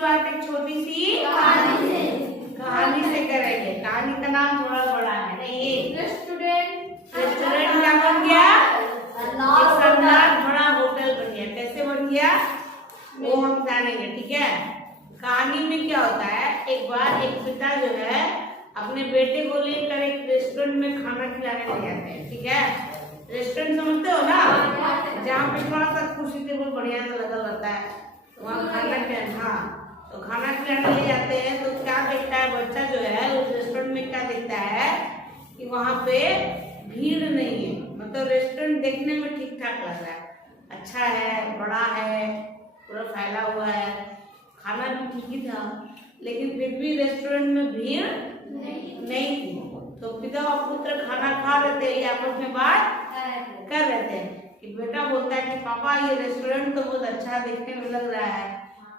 शुरुआत एक छोटी सी कहानी से करेंगे। कहानी का नाम थोड़ा बड़ा है नहीं। रेस्टोरेंट क्या बन गया? एक शानदार बड़ा होटल बन गया। कैसे बन गया वो हम जानेंगे, ठीक है। कहानी में क्या होता है, एक बार एक पिता जो है अपने बेटे को लेकर एक रेस्टोरेंट में खाना खिलाने ले जाते हैं, ठीक है। रेस्टोरेंट समझते हो ना, जहाँ पे थोड़ा सा कुर्सी टेबल बढ़िया से लगा रहता है, वहाँ खाना तो खाना खिलाने ले जाते हैं। तो क्या देखता है बच्चा जो है उस रेस्टोरेंट में, क्या देखता है कि वहाँ पे भीड़ नहीं है। मतलब रेस्टोरेंट देखने में ठीक ठाक लग रहा है, अच्छा है, बड़ा है, पूरा फैला हुआ है, खाना भी ठीक ही था, लेकिन फिर भी रेस्टोरेंट में भीड़ नहीं थी। तो पिता और पुत्र खाना खा रहे थे, आपस में बात कर रहे थे कि बेटा बोलता है कि पापा ये रेस्टोरेंट तो बहुत अच्छा देखने में लग रहा है,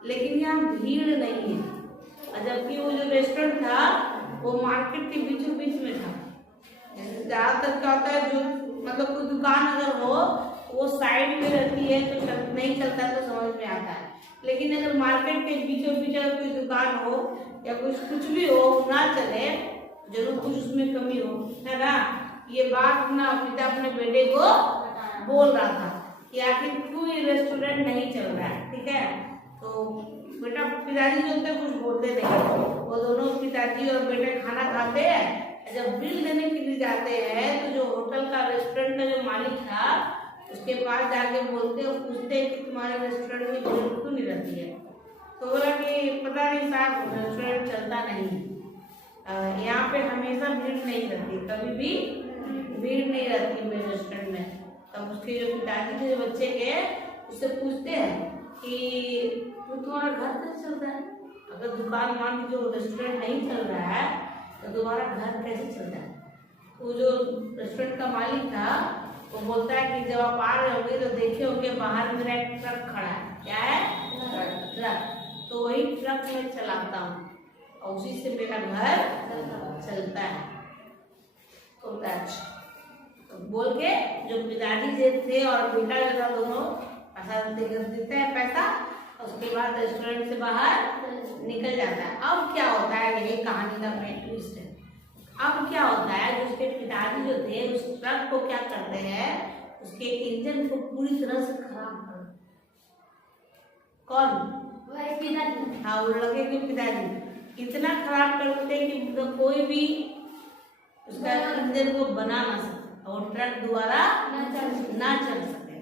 लेकिन यहाँ भीड़ नहीं है। और जबकि वो जो रेस्टोरेंट था वो मार्केट के बीचों बीच में था। ज्यादातर क्या होता है, जो मतलब कोई दुकान अगर हो वो साइड में रहती है तो नहीं चलता, तो समझ में आता है। लेकिन अगर मार्केट के बीचों बीच अगर कोई दुकान हो या कुछ भी हो, ना चले, जरूर कुछ उसमें कमी हो, है ना। ये बात ना पिता अपने बेटे को बोल रहा था कि आखिर क्यों ये रेस्टोरेंट नहीं चल रहा है, ठीक है। तो बेटा पिताजी जो थे कुछ बोलते नहीं, वो दोनों पिताजी और बेटे खाना खाते हैं। जब बिल देने के लिए जाते हैं तो जो होटल का रेस्टोरेंट का जो मालिक था उसके पास जाके बोलते और पूछते हैं कि तुम्हारे रेस्टोरेंट में भीड़ क्यों नहीं रहती है। तो बोला कि पता नहीं साहब, रेस्टोरेंट चलता नहीं, यहाँ पे हमेशा भीड़ नहीं रहती, कभी भी भीड़ नहीं रहती मेरे रेस्टोरेंट में। तब उसके जो पिताजी थे बच्चे के, उससे पूछते हैं कि तुम्हारा घर कैसे चलता है? अगर दुकान मान के जो रेस्टोरेंट नहीं चल रहा है तो तुम्हारा घर कैसे चलता है? वो जो रेस्टोरेंट का मालिक था वो बोलता है कि जब आप आ रहे होंगे तो देखे होंगे बाहर मेरा एक ट्रक खड़ा है। क्या है? ट्रक। तो वही ट्रक मैं चलाता हूँ और उसी से मेरा घर चलता है। तो बोल के जो पिताजी थे और बेटा जो था दोनों पैसा देते हैं पैसा, उसके बाद रेस्टोरेंट से बाहर निकल जाता है। अब क्या होता है, यही कहानी का मेन ट्विस्ट है। अब क्या होता है, जो उसके पिताजी जो थे उस ट्रक को क्या करते हैं, उसके इंजन को पूरी तरह से खराब कर। कौन? पिताजी। हाँ, वो लड़के के पिताजी इतना खराब कर देते हैं कि मतलब कोई भी उसका इंजन को बना ना सके और ट्रक दोबारा ना चल सके।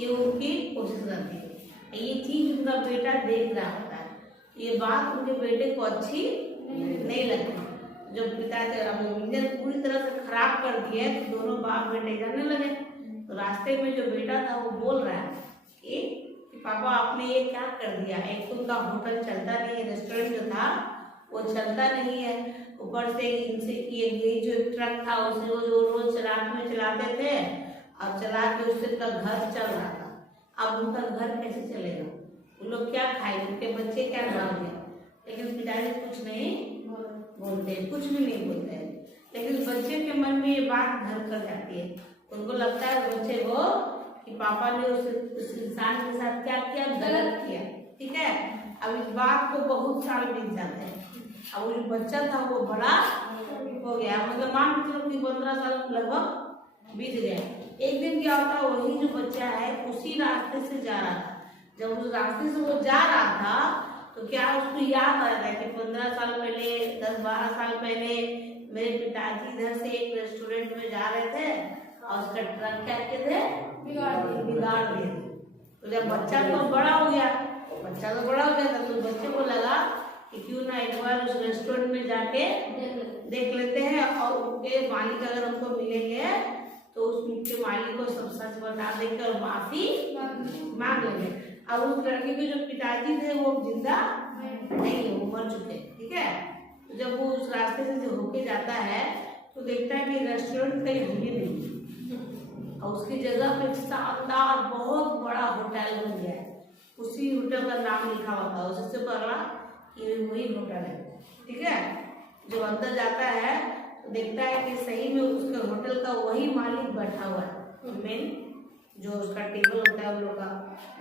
ये उनकी कोशिश रहती है। ये चीज उनका बेटा देख रहा होता है। ये बात उनके बेटे को अच्छी नहीं लगती। जब पिता इंजन पूरी तरह से खराब कर दिए तो दोनों बाप बेटे जाने लगे। तो रास्ते में जो बेटा था वो बोल रहा है कि पापा आपने ये क्या कर दिया। एक तो उनका होटल चलता नहीं है, रेस्टोरेंट जो था वो चलता नहीं है, ऊपर से इनसे ये जो ट्रक था उसे वो जो रोज रात में चलाते थे, अब चला के उससे उनका घर चल रहा था। अब उनका घर कैसे चलेगा? वो लोग क्या खाएंगे, उनके बच्चे क्या खाएंगे? लेकिन पिताजी कुछ नहीं बोलते, कुछ भी नहीं बोलते हैं। लेकिन बच्चे के मन में ये बात घर कर जाती है। उनको लगता है बच्चे को कि पापा ने उस इंसान के साथ क्या किया, गलत किया, ठीक है। अब इस बात को बहुत साल बीत जाते हैं। अब वो जो बच्चा था वो बड़ा हो गया, मतलब मान के चलो कि 15 साल लगभग बीत गया। एक दिन क्या होता है, वही जो बच्चा है उसी रास्ते से जा रहा था। जब उस रास्ते से वो जा रहा था तो क्या उसको याद आ रहा है कि 15 साल पहले, 10-12 साल पहले मेरे पिताजी इधर से एक रेस्टोरेंट में जा रहे थे और उसका ट्रक क्या किए थे, बिगाड़ दिए। तो जब बच्चा तो बड़ा हो गया था तो बच्चे को लगा कि क्यों ना एक बार उस रेस्टोरेंट में जाके देख लेते हैं और उनके मालिक अगर हमको मिलेंगे तो उसके मालिक को सब सच बता देंगे और माफी मांग लेंगे। अब उस लड़के के जो पिताजी थे वो जिंदा नहीं, वो मर चुके, ठीक है। तो जब वो उस रास्ते से जो होके जाता है तो देखता है कि रेस्टोरेंट कहीं भी नहीं और उसकी जगह पे शानदार बहुत बड़ा होटल बन गया है। उसी होटल का नाम लिखा हुआ था, उससे पहला कि वही होटल है, ठीक है। जब अंदर जाता है तो देखता है कि सही में उसके होटल का वही मालिक बैठा हुआ है, मेन जो उसका टेबल होता है वो लोग का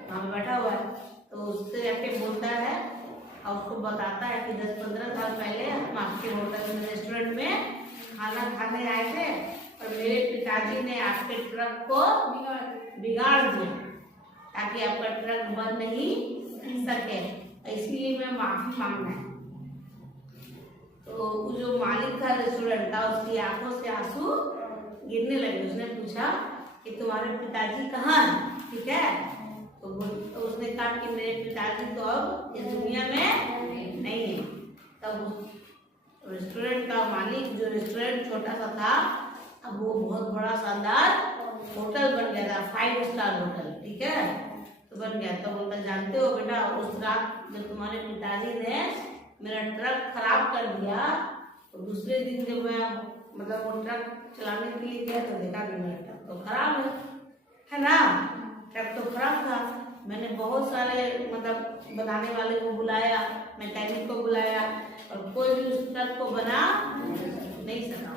वहाँ बैठा हुआ है। तो उससे जाके बोलता है और उसको बताता है कि 10-15 साल पहले हम आपके होटल में रेस्टोरेंट में खाना खाने आए थे और मेरे पिताजी ने आपके ट्रक को बिगाड़ दिया ताकि आपका ट्रक बंद नहीं सके, इसलिए मैं माफी मांगना है। तो वो जो मालिक था रेस्टोरेंट का, उसकी आंखों से आंसू गिरने लगे। उसने पूछा कि तुम्हारे पिताजी कहाँ हैं? ठीक है, तो उसने कहा कि मेरे पिताजी तो अब इस दुनिया में नहीं है। तब रेस्टोरेंट का मालिक, जो रेस्टोरेंट छोटा सा था, अब वो बहुत बड़ा शानदार होटल बन गया था, 5 स्टार होटल। ठीक है, तो बन गया। तो बोलता जानते हो बेटा, उस रात जब तुम्हारे पिताजी ने मेरा ट्रक खराब कर दिया, तो दूसरे दिन जब मैं मतलब वो ट्रक चलाने के लिए गया तो देखा कि मेरा ट्रक तो खराब है ना, ट्रक तो खराब था। मैंने बहुत सारे मतलब बनाने वाले को बुलाया, मैकेनिक को बुलाया, और कोई भी उस ट्रक को बना नहीं सका।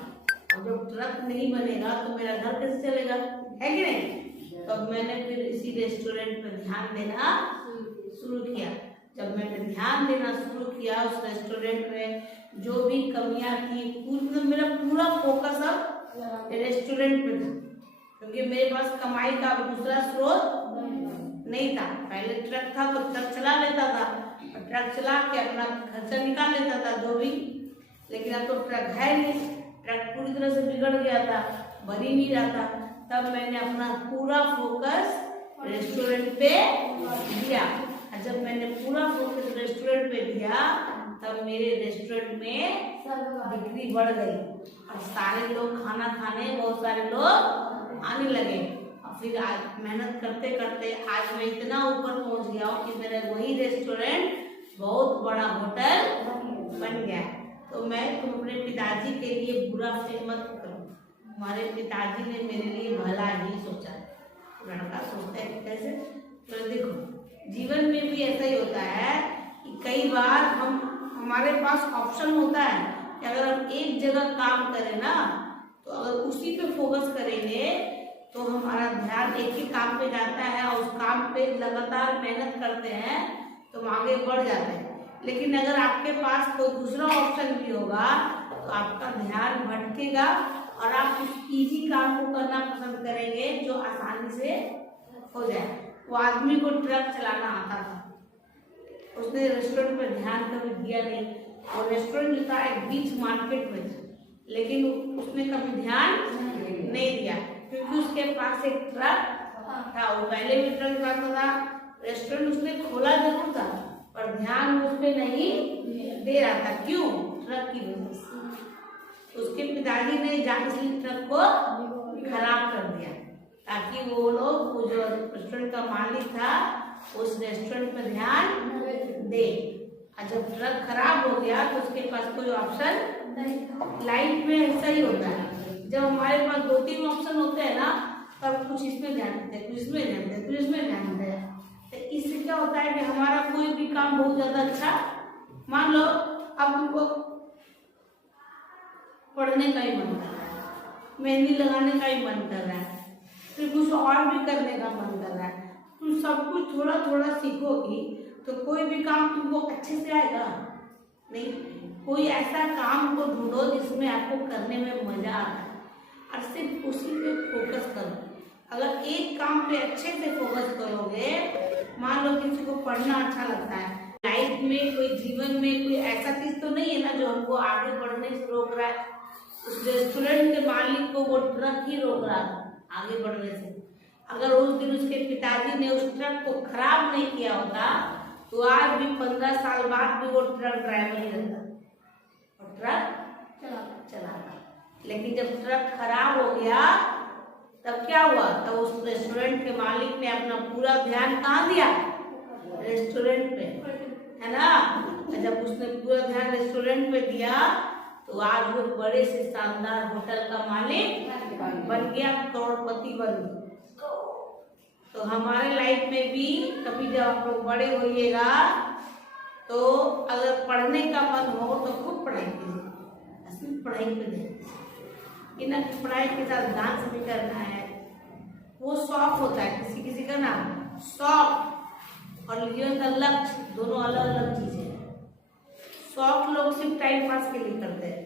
और जब ट्रक नहीं बनेगा तो मेरा घर कैसे चलेगा, है कि नहीं? तो मैंने फिर इसी रेस्टोरेंट पर ध्यान देना शुरू किया। जब मैंने ध्यान देना शुरू किया उस रेस्टोरेंट में जो भी कमियां थी, मतलब मेरा पूरा फोकस अब रेस्टोरेंट पे था, क्योंकि मेरे पास कमाई का दूसरा स्रोत नहीं था। पहले ट्रक था तो ट्रक चला लेता था, और ट्रक चला के अपना खर्चा निकाल लेता था जो भी, लेकिन अब तो ट्रक है नहीं, ट्रक पूरी तरह से बिगड़ गया था, बन ही नहीं रहा था। तब मैंने अपना पूरा फोकस रेस्टोरेंट पे दिया, और जब मैंने पूरा फोकस रेस्टोरेंट पे दिया तब मेरे रेस्टोरेंट में बिक्री बढ़ गई और सारे लोग खाना खाने, बहुत सारे लोग आने लगे। और फिर आज मेहनत करते करते आज मैं इतना ऊपर पहुंच गया हूँ कि मेरा वही रेस्टोरेंट बहुत बड़ा होटल बन गया। तो मैं तुम अपने पिताजी के लिए बुरा फील मत करो, हमारे पिताजी ने मेरे लिए भला ही सोचा। लड़का सोचता है कैसे, तो देखो जीवन में भी ऐसा ही होता है कि कई बार हमारे पास ऑप्शन होता है कि अगर हम एक जगह काम करें ना, तो अगर उसी पे फोकस करेंगे तो हमारा ध्यान एक ही काम पे जाता है और उस काम पे लगातार मेहनत करते हैं तो हम आगे बढ़ जाते हैं। लेकिन अगर आपके पास कोई दूसरा ऑप्शन भी होगा तो आपका ध्यान भटकेगा और आप उस इजी काम को करना पसंद करेंगे जो आसानी से हो जाए। वो आदमी को ट्रक चलाना आता था, उसने रेस्टोरेंट पर ध्यान कभी दिया नहीं। और रेस्टोरेंट जो था एक बीच मार्केट में था, लेकिन उसने कभी ध्यान नहीं दिया क्योंकि उसके पास एक ट्रक था। वो पहले भी ट्रक चलाता था, रेस्टोरेंट उसने खोला जरूर था पर ध्यान उस पर नहीं दे रहा था। क्यों? ट्रक की वजह से। उसके पिताजी ने इसलिए ट्रक को खराब कर दिया ताकि वो लोग, वो जो रेस्टोरेंट का मालिक था, उस रेस्टोरेंट पर ध्यान दे। और जब ट्रक खराब हो गया तो उसके पास कोई ऑप्शन नहीं। लाइफ में ऐसा ही होता है, जब हमारे पास 2-3 ऑप्शन होते हैं ना, तब कुछ इसमें ध्यान देते हैं, कुछ इसमें ध्यान देते हैं, कुछ इसमें ध्यान देते हैं। तो इससे क्या होता है कि हमारा कोई भी काम बहुत ज्यादा अच्छा, मान लो अब तुमको पढ़ने का ही मन कर रहा है, मेहंदी लगाने का ही मन कर रहा है, फिर कुछ और भी करने का मन कर रहा है, तुम सब कुछ थोड़ा थोड़ा सीखोगी तो कोई भी काम तुमको अच्छे से आएगा नहीं। कोई ऐसा काम को ढूंढो जिसमें आपको करने में मजा आता है और सिर्फ उसी पे फोकस करो। अगर एक काम पे अच्छे से फोकस करोगे, मान लो किसी को पढ़ना अच्छा लगता है, लाइफ में कोई, जीवन में कोई ऐसा चीज तो नहीं है ना जो हमको आगे बढ़ने से रोक रहा है। उस रेस्टोरेंट के मालिक को वो ट्रक ही रोक रहा था आगे बढ़ने से। अगर उस दिन उसके पिताजी ने उस ट्रक को खराब नहीं किया होता तो आज भी 15 साल बाद भी वो ट्रक ड्राइवर ही रहता और ट्रक चलाता। लेकिन जब ट्रक खराब हो गया तब क्या हुआ? तब उस रेस्टोरेंट के मालिक ने अपना पूरा ध्यान कहाँ दिया? रेस्टोरेंट पे, है ना। जब उसने पूरा ध्यान रेस्टोरेंट पे दिया तो आज वो बड़े से शानदार होटल का मालिक बन गया, करोड़पति बन गया। तो हमारे लाइफ में भी कभी जब आप लोग बड़े होइएगा तो अगर पढ़ने का मन हो तो खूब पढ़ाई कीजिए, सिर्फ पढ़ाई पे ध्यान, इतना पढ़ाई के साथ डांस भी करना है, वो शौक होता है किसी का ना, शौक और जीवन का लक्ष्य दोनों अलग अलग चीजें हैं। सिर्फ टाइम पास के लिए करते हैं,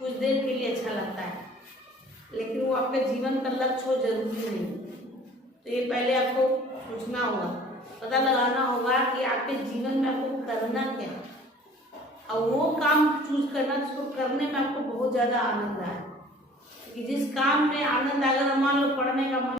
कुछ देर के लिए अच्छा लगता है, लेकिन वो आपके जीवन का लक्ष्य हो जरूरी नहीं। तो ये पहले आपको सोचना होगा, पता लगाना होगा कि आपके जीवन में आपको करना क्या है, और वो काम चूज करना जिसको करने में आपको बहुत ज़्यादा आनंद आए। कि जिस काम में आनंद, अगर मान लो पढ़ने का मन